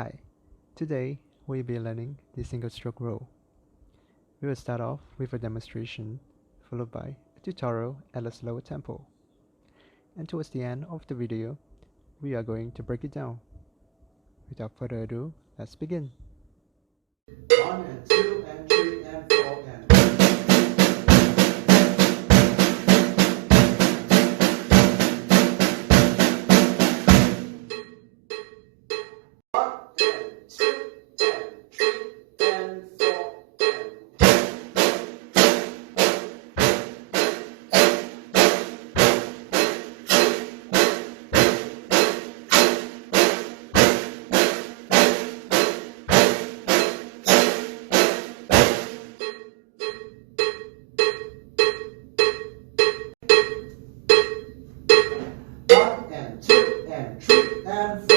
Hi, today we'll be learning the single stroke row. We will start off with a demonstration followed by a tutorial at a slower tempo. And towards the end of the video, we are going to break it down. Without further ado, let's begin. 1 and 2 and 3 and 4 and 1 and 2 and 3 and